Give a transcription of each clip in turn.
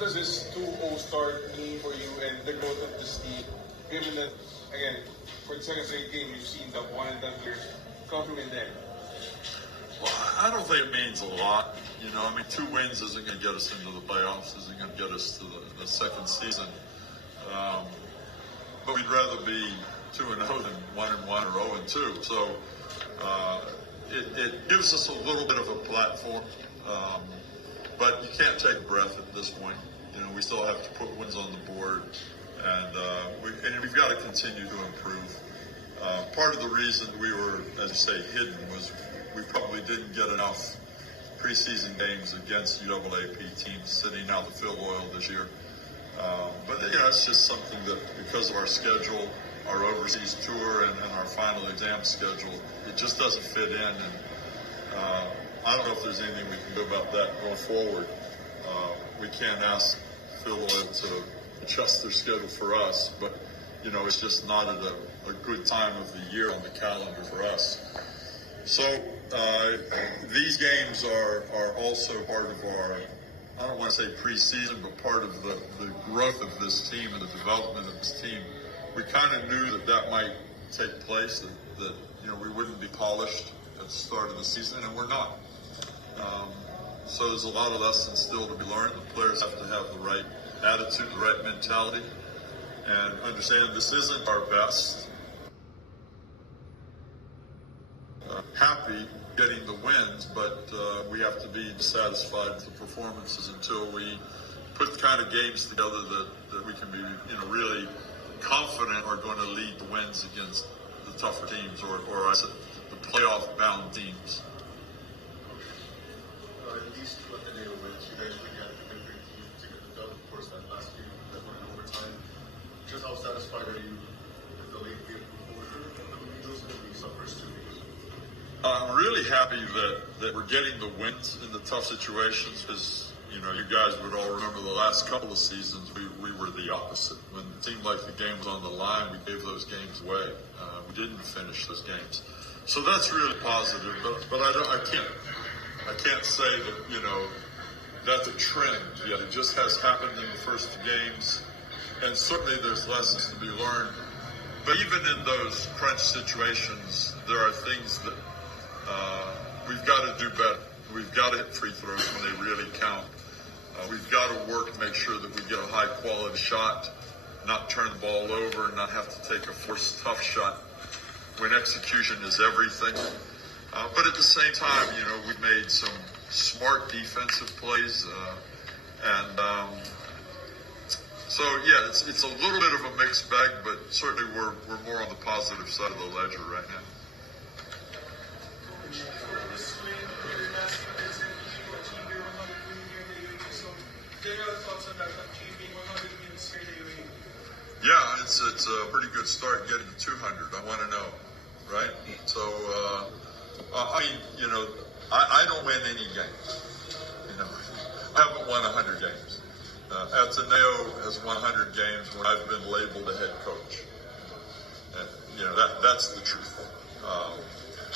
does this 2-0 start mean for you and the growth of this team, given that, again, for the second straight game, you've seen the one and done players come through in there? Well, I don't think it means a lot. You know, I mean, 2 wins isn't going to get us into the playoffs, isn't going to get us to the second season. But we'd rather be 2-0 than 1-1 or 0-2. So it gives us a little bit of a platform. But you can't take a breath at this point. You know, we still have to put wins on the board, and we've got to continue to improve. Part of the reason we were, as you say, hidden was we probably didn't get enough preseason games against UAAP teams sitting out the fill oil this year. But you know, it's just something that because of our schedule, our overseas tour, and our final exam schedule, it just doesn't fit in. And I don't know if there's anything we can do about that going forward. We can't ask Phil Oil to adjust their schedule for us, but you know, it's just not at a good time of the year on the calendar for us. So these games are also part of our, I don't want to say preseason, but part of the growth of this team and the development of this team. We kind of knew that might take place, that you know, we wouldn't be polished at the start of the season, and we're not. So there's a lot of lessons still to be learned. The players have to have the right attitude, the right mentality, and understand this isn't our best. Happy getting the wins, but we have to be satisfied with the performances until we put the kind of games together that we can be, you know, really confident are going to lead the wins against the tougher teams, or I said, the playoff-bound teams. These 2 Ateneo wins, you guys really had to win great team to get the dub. Of course, that last game, that went in overtime. Just how satisfied are you with the late game composure of the Eagles and the suffers too? I'm really happy that we're getting the wins in the tough situations, because, you know, you guys would all remember the last couple of seasons, we were the opposite. When it seemed like the game was on the line, we gave those games away. We didn't finish those games. So that's really positive, but I can't say that, you know, that's a trend yet. It just has happened in the first 2 games, and certainly there's lessons to be learned. But even in those crunch situations, there are things that we've got to do better. We've got to hit free throws when they really count. We've got to work to make sure that we get a high-quality shot, not turn the ball over, and not have to take a forced tough shot when execution is everything. But at the same time, you know, we've made some smart defensive plays, so yeah, it's a little bit of a mixed bag, but certainly we're more on the positive side of the ledger right now. Yeah, it's a pretty good start getting to 200. I want to know, right? So, I mean, you know, I don't win any games. You know, I haven't won 100 games. Ateneo has won 100 games when I've been labeled a head coach. And, you know, that's the truth.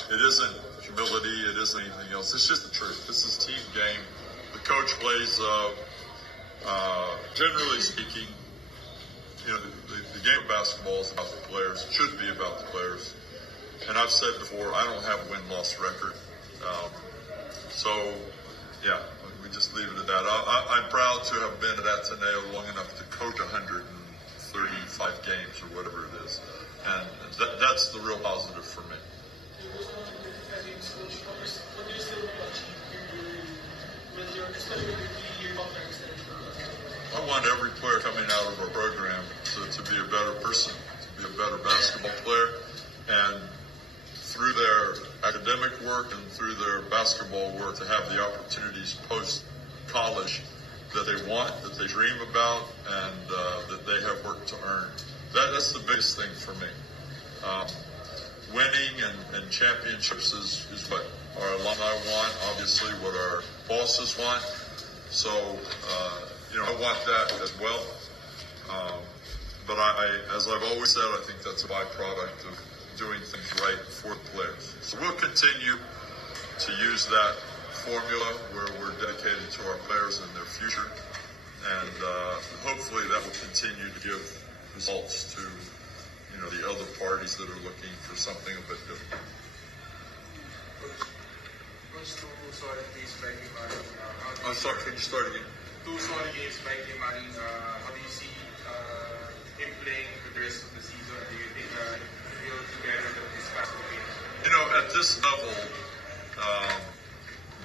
It isn't humility. It isn't anything else. It's just the truth. This is a team game. The coach plays, generally speaking, you know, the game of basketball is about the players. It should be about the players. And I've said before, I don't have a win-loss record. So, yeah, we just leave it at that. I'm proud to have been at Ateneo long enough to coach 135 games or whatever it is. And that's the real positive for me. I want every player coming out of our program to be a better person, to be a better basketball player, and through their academic work and through their basketball work to have the opportunities post-college that they want, that they dream about, and that they have worked to earn. That's the biggest thing for me. Winning and championships is what our alumni want, obviously what our bosses want. So, you know, I want that as well. But as I've always said, I think that's a byproduct of doing things right for the players. So we'll continue to use that formula where we're dedicated to our players and their future. And hopefully that will continue to give results to the other parties that are looking for something a bit different. Coach, two solid games like him, I'm sorry, can you start again? two solid games like him, how do you see him playing for the rest of the season? Do you think he'll together with this past game? At this level,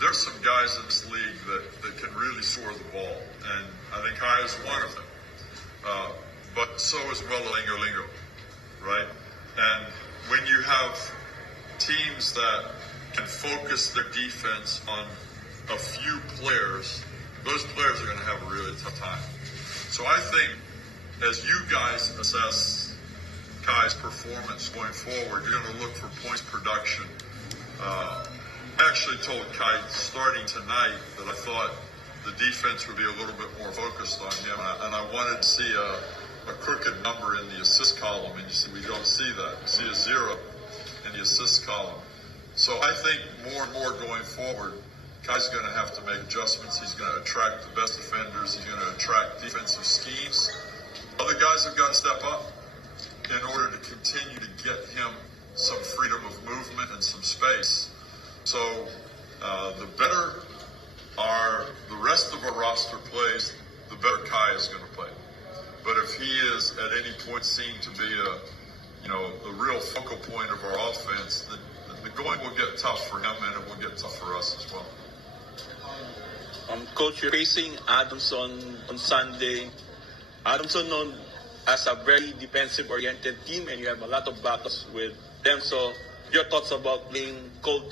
there's some guys in this league that can really score the ball, and I think Kai is one of them. But so is Lingo, right? And when you have teams that can focus their defense on a few players, those players are going to have a really tough time. So I think as you guys assess Kai's performance going forward, you're going to look for points production. I actually told Kai starting tonight that I thought the defense would be a little bit more focused on him, and I wanted to see a crooked number in the assist column, and you see we don't see that. You see a 0 in the assist column. So I think more and more going forward, Kai's going to have to make adjustments. He's going to attract the best defenders. He's going to attract defensive schemes. Other guys have got to step up in order to continue to get him some freedom of movement and some space. So the better the rest of our roster plays, the better Kai is going to play. But if he is at any point seen to be the real focal point of our offense, then the going will get tough for him, and it will get tough for us as well. Coach, you're facing Adamson on Sunday. Adamson known as a very defensive-oriented team, and you have a lot of battles with them. So your thoughts about playing cold